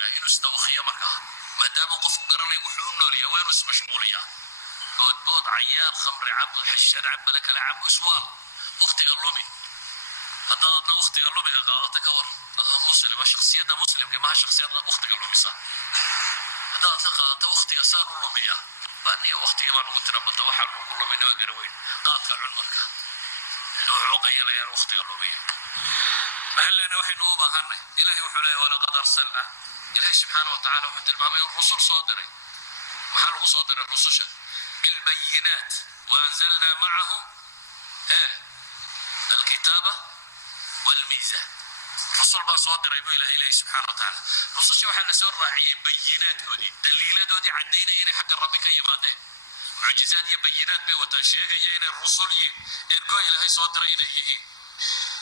jiraa inuu isdawakhiyo markaa maadaama qofku garanaya wuxuu u noolyahay waa inuu ismashquuliyaa boodbood cayaar khamri cab xashad cab bala kala cab iswaal waqtiga lumi haddaadna waqtiga lumiga qaadata ka war muslima shakhsiyadda muslimka maha shakhsiyadda waqtiga lumisa haddaad ka qaadata waqtiga saan u lumiya baaniya waqtiga baan ugu tira badda waxaan ugu luminaba gara weyn qaadka cun marka wuxuu qayalayaan waqtiga lumiya أهلنا وحين أوبا هن إلهي وحلاه ولقد أرسلنا إلهي سبحانه وتعالى وحد المامين الرسول صادرين محل صادر الرسول بالبينات وأنزلنا معهم الكتابة والميزان الرسول با صادر يبو إلهي سبحانه وتعالى الرسول شو حل سور راعي بينات كودي دليلات دودي عدينا يني حق ربك يمادين معجزات يبينات بي وتنشيغ يني الرسول يرجو إلهي صادرين يهي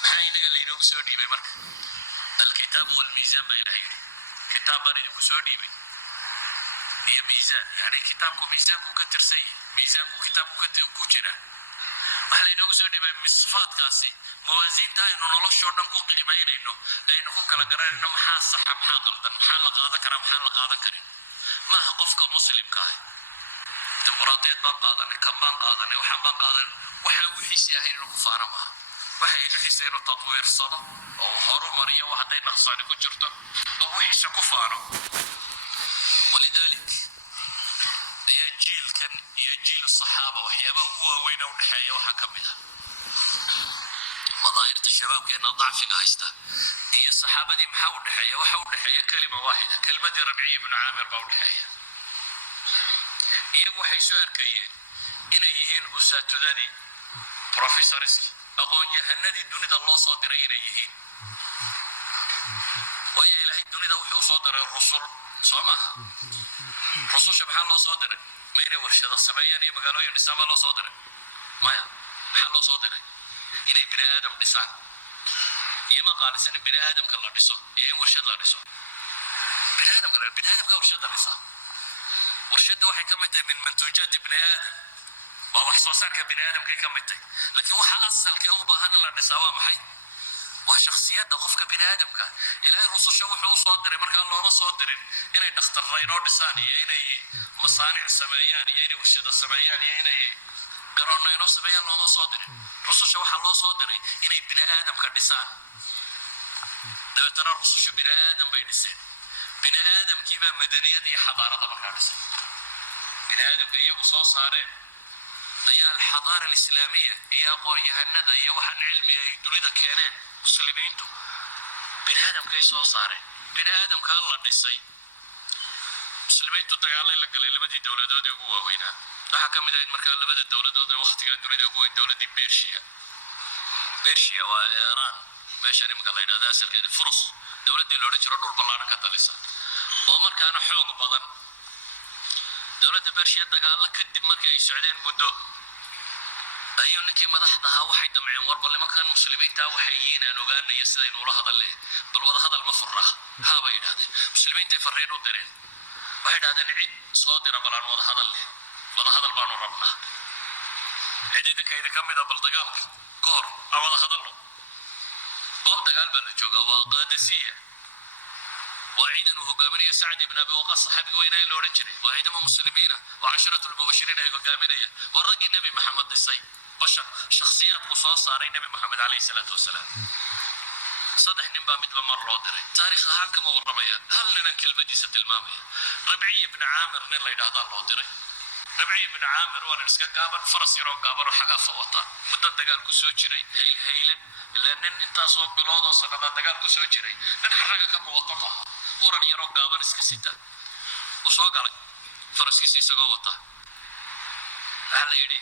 maxaynaga leeyahay soo dhiibay marka alkitaab wal miizaan bay leeyahay kitaab bari ku soo dhiibay iyo miizaan yani kitaabku miisaanku ka tirsay miisaanku kitaabku ka ku jira waxa la inoo soo dhiibay misfaadkaasi mawaaziinta aynu nolosho dhan ku qiimeynayno aynu ku kala garanayno maxaa sax maxaa qaldan maxaa la qaadan karaa maxaa la qaadan karin maaha qofka muslimka ah dimuqraadiyad baan qaadanay kan baan qaadanay waxaan baan qaadanay waxa wixiisi ahayn inuu ku faano maaha waxay dhigaysaa inuu tatwiirsado oo horumariyo waxay naqsani ku jirto oo wixii ku faano walidalik ayaa jiilkan iyo jiil saxaaba waxyaabo ugu waaweyn oo dhaxeeya waxa kamid ah madaahirta shabaabkeena dacfiga haysta iyo saxaabadii maxaa u dhaxeeya waxa u dhaxeeya kalima waahida kelmadii Rabi'i ibn Aamir baa u dhaxeeya iyagu waxay soo arkayeen inay yihiin usaatudadii professoriski aqoon-yahanadii dunida loo soo diray inay yihiin waayo ilaahay dunida wuxuu soo diray rusul soo maaha rususha maxaa loo soo diray ma inay warshado sameeyaan iyo magaalooyin dhisaan baa loo soo diray maya maxaa loo soo diray inay bini aadam dhisaan iyo ma qaalisan in bini aadamka la dhiso iyo in warshad la dhiso bini aadamka warshada dhisa warshada waxay ka mid tahay min mantuujaat bini aadam wax soo saarka bini aadamka ka mid tahay laakiin waxa asalka u baahan la dhisaa waa maxay waa shakhsiyadda qofka bini aadamka ilaahay rususha wuxuu soo diray marka looma soo dirin inay dhakhtarreyn oo dhisaan iyo inay masaanic sameeyaan iyo inay warshado sameeyaan iyo inay garoonayno sameeyaan looma soo dirin rususha waxa loo soo diray inay bini aadamka dhisaan dabeetana rususha bini aadam bay dhiseen bini aadamkii baa madaniyad iyo xadaarada markaa dhisay bini aadamka iyagu soo saareen ayaa alxadaara alislaamiya iyo aqoon-yahanada iyo waxaan cilmiga ay dunida keeneen muslimiintu bini aadamkay soo saareen bini aadamka la dhisay muslimiintu dagaalay la galay labadii dowladood ugu waaweynaa waxa ka mid ah markaa labada dowladood ee waqtiga dunida ugu weyn dowladii Persia waa Iran meeshan imka la yiraahdo asalkeeda Furs dowladii loo jiro dhul ballaaran ka talisa oo markaana xoog badan dowladda Persia dagaal kadib markay ay socdeen muddo ayuu ninkii madaxda ahaa waxay damceen warba nimankan muslimiinta waxay yihiin ogaanaya sida inuu la hadalay bal wada hadal ma furraa haaba yiraahdeen muslimiinta fariin u direen waxay yiraahdeen cid soo dira balan wada hadal baanu rabnaa cidida kayda kamid ah bal dagaalka goor wada hadalno goob dagaal baa la joogaa waa Qaadisiya وعيدا وهجامية سعد بن أبي وقاص صحابي وين أي لورنجري وعيدا مسلمين وعشرة المبشرين أي هجامية والرجل النبي محمد الصي بشر شخصيات قصاص على النبي محمد عليه الصلاة والسلام صدح نبى مثل مرة دري تاريخ حاكم والربيع هل لنا كلمة جسد المامية ربعي بن عامر نلا إلى هذا الله دري ربعي بن عامر وانا نسكت قابر فرس يروح قابر وحاجة فوطان مدة دجال كسوجري هيلا لأن أنت صوب بلاد أصلا دجال كسوجري من حاجة كم وطنها ورن يروح قابر إسكسيتا وصاق على فرس كيسي سقوطه هلا يدي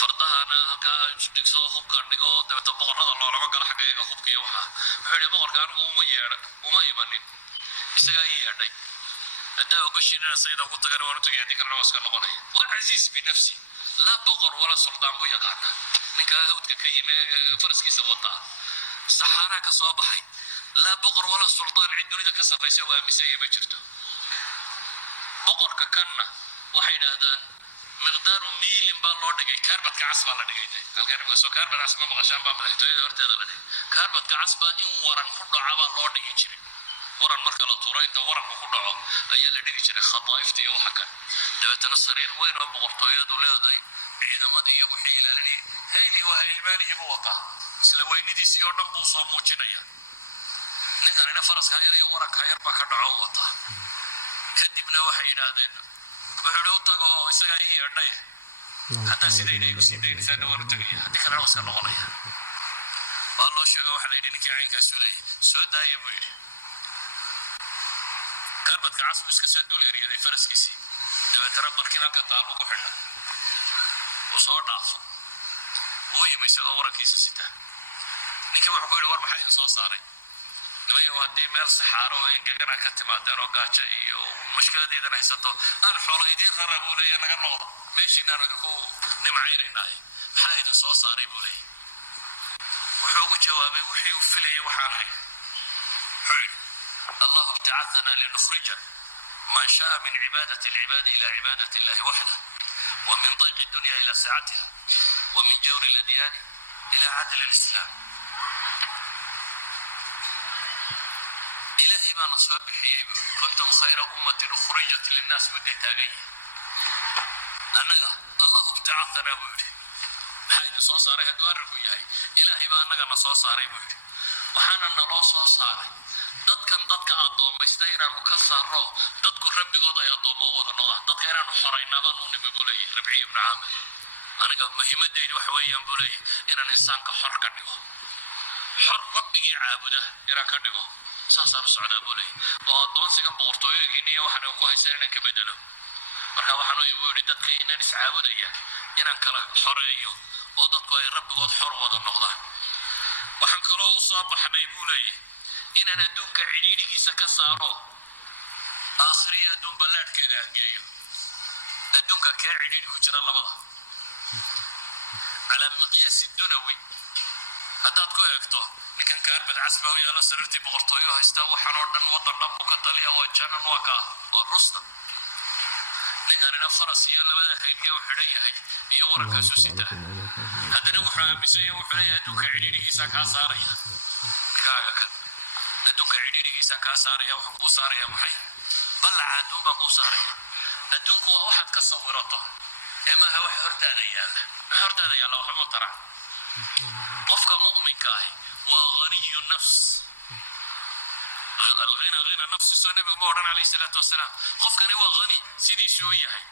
فردها أنا كا جكسو خوب كارنيكو تبى تبغى هذا الله لما قال حاجة يجا خوب كيوها بحول يبغى كانوا وما يمنين إستجاي يردي أنت وقشينا سيدا وقلت كانوا ونتجي هذيك أنا واسكن لقناي والعزيز بنفسي لا بقر ولا سلطان بويا قارنا نكا هود كريمة فرس كيسي وطا سحارة كصابحي لا بقر ولا سلطان عندنا إذا كسر رئيسه وامسيه ما جرته بقر ككنا واحد هذا مقدار ميل بالله دقي كاربت كعصب على دقيته قال كريم قصو كاربت عصب ما غشان باب لحتوي ده ورته ده كاربت كعصب إن ورن كله عبا الله دقي جري waran marka la tuuro inta waranku ku dhaco ayaa la dhigi jiray khadaa'ifta iyo waxa kan dabeetana sariir weyn oo boqortooyadu leedahay ciidamadii iyo wixii ilaalinayay hayli waa haylmaanihi buu wataa isla weynidiisii oo dhan buu soo muujinaya ninkanina faraska yar iyo waranka yar baa ka dhaco wataa kadibna waxay yidhaahdeen wuxuu u tago isagaa ii yeedhay haddaa sidayna igu sii daynaysaana waan u tegaya haddii kalena waa iska noqonaya waa loo sheego waxaa la yidhi ninkii caynkaasu leeyay soo daaya buu yidhi garbadka casbu iska soo dul eryaday faraskiisii dabeetana barkin halka taaluu ku xidha uu soo dhaafo wuu yimi isagoo warankiisa sita ninkii wuxuu ku yidhi war maxaa idin soo saaray nimayo haddii meel saxaaro oo ingegana ka timaadeen oo gaajo iyo mushkiladeedan haysato aan xoolo idiin rara buu leeya naga noqdo meeshiinaanu idinku nimcaynaynaaye maxaa idin soo saaray buu leeyay wuxuu ugu jawaabay wixii uu filayay waxaan ahay wuxuu yidhi الله ابتعثنا لنخرج من شاء من عبادة العباد إلى عبادة الله وحده ومن ضيق الدنيا إلى سعتها ومن جور الأديان إلى عدل الإسلام إلهي ما نصب بحيي كنتم خير أمة أخرجت للناس مدة تاغي أنا الله ابتعثنا بولي هاي صوص عليها دوارك وياي إلهي ما أنا نصوص علي بولي وحانا نلو صوص علي dadka addoomaysta inaanu ka saaro dadku rabbigooda ay addoomo wada noqdaan dadka inaanu xoraynabaan u nimi buu leeyahay Rabci ibn Caamir aniga muhiimadeydu waxa weeyaan buu leeyahay inaan insaanka xor ka dhigo xor rabbigii caabuda inaan ka dhigo saasaan u socdaa buu leeyahay oo addoonsigan boqortooyooyinkiina iyo waxaan ku haysan inaan ka bedelo marka waxaan u yidhi dadka inaan iscaabudayaan inaan kala xoreeyo oo dadku ay rabbigood xor wada noqdaan waxaan kaloo u soo baxnay buu leeyahay inaan adduunka cidhiidhigiisa ka saaro aakhiriya adduun ballaadhkeeda aan geeyo adduunka kee cidhiidhi ku jira labada calaa miqyaasi dunawi haddaad ku eegto ninkan kaarbad casba u yaalo sariirtii boqortooyo haystaa waxaan oo dhan waddan dhan buu ka taliya waa janan waa kaa waa rustam ninkanina faras iyo labada haydiya u xidhan yahay iyo warankaasu sita haddana wuxuu aaminsan yahay wuxuu leeyahay adduunka cidhiidhigiisa kaa saaraya nikaaga kan adduunka cidhiidhigiisa kaa saaraya waxaan kuu saaraya maxay ballaca adduun baan kuu saaraya adduunku waa waxaad ka sawirato ee maaha wax hortaada yaalla waxuma tara qofka mu'minka ahi waa ghaniyu nafs alghina ghina nafsi soo nabigu ma odhan calayhi salaatu wasalaam qofkani waa ghani sidiisuu u yahay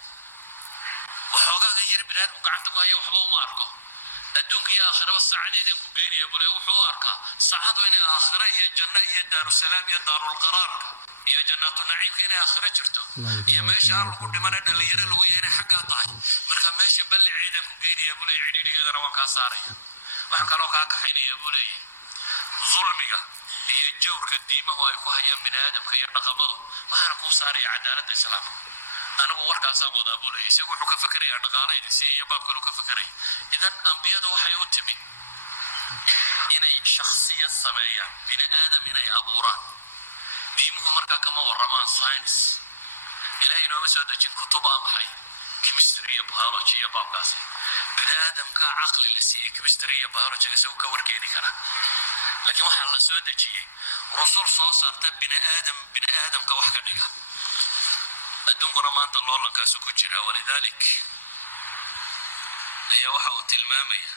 waxoogaaga yar binaadmu gacanta ku haya waxba uma arko adduunka iyo aakhiraba saacadeedeen ku geynaya bule wuxuu u arkaa saacadu inay aakhiro iyo janno iyo daarusalaam iyo daarulqaraarka iyo jannaatu naciimka inay aakhiro jirto iyo meesha aan lagu dhimana dhallinyaro lagu yahay inay xaggaa tahay marka meesha ballaceedaan ku geynaya buu leeyahy cidhiidhigeedana waan kaa saaraya waxaan kaloo kaa kaxaynaya buu leeyahy dulmiga iyo jawrka diimahu ay ku hayaan bini aadamka iyo dhaqamadu waxaana kuu saaraya cadaaladda islaamka anigu warkaasaan wadaa buu leeyahy isagu wuxuu ka fakerayaa dhaqaalaydiisi iyo baab kaluu ka fakeraya idan ambiyadu waxay u timid inay shakhsiyad sameeyaan bini aadam inay abuuraan diimuhu markaa kama warramaan science ilaahay inooma soo dejin kutubaa maxay chemistry iyo biology iyo baabkaasi bini aadamka caqli la siiyey chemistry iyo biologyga isagu ka warkeeni kara laakiin waxaa la soo dejiyey rusul soo saarta bini aadamka wax ka dhiga adduunkuna maanta loolankaasu ku jira walidalik ayaa waxa uu tilmaamaya